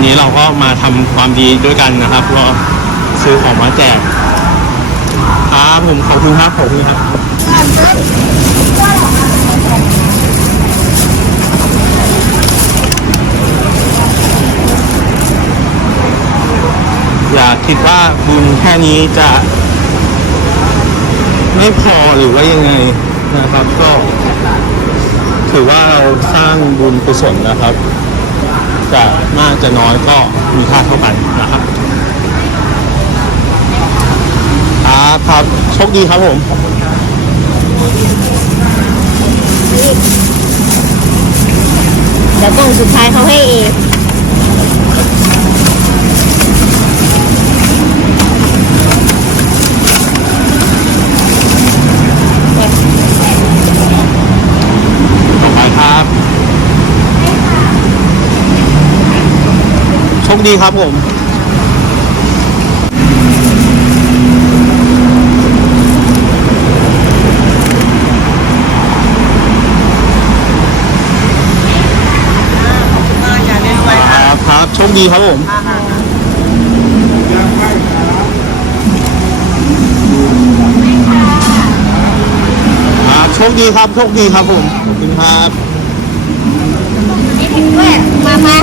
วันนี้เราก็มาทำความดีด้วยกันนะครับก็ซื้อของมาแจกครับผมขอบคุณครับขอบคุณครับอย่าคิดว่าบุญแค่นี้จะ ไม่พอหรือว่ายังไงนะครับก็ถือว่าเราสร้างบุญกุศลนะครับ จะมากจะน้อยก็มีค่าเท่ากันนะครับครับครับโชคดีครับผมเดี๋ยวกล่องสุดท้ายเขาให้เอง ต่อไปครับ โช คดีครับผมครับครับโชคดีครับผม ครับโชคดีครับโชคดีครับผม ขอบคุณครับ มามา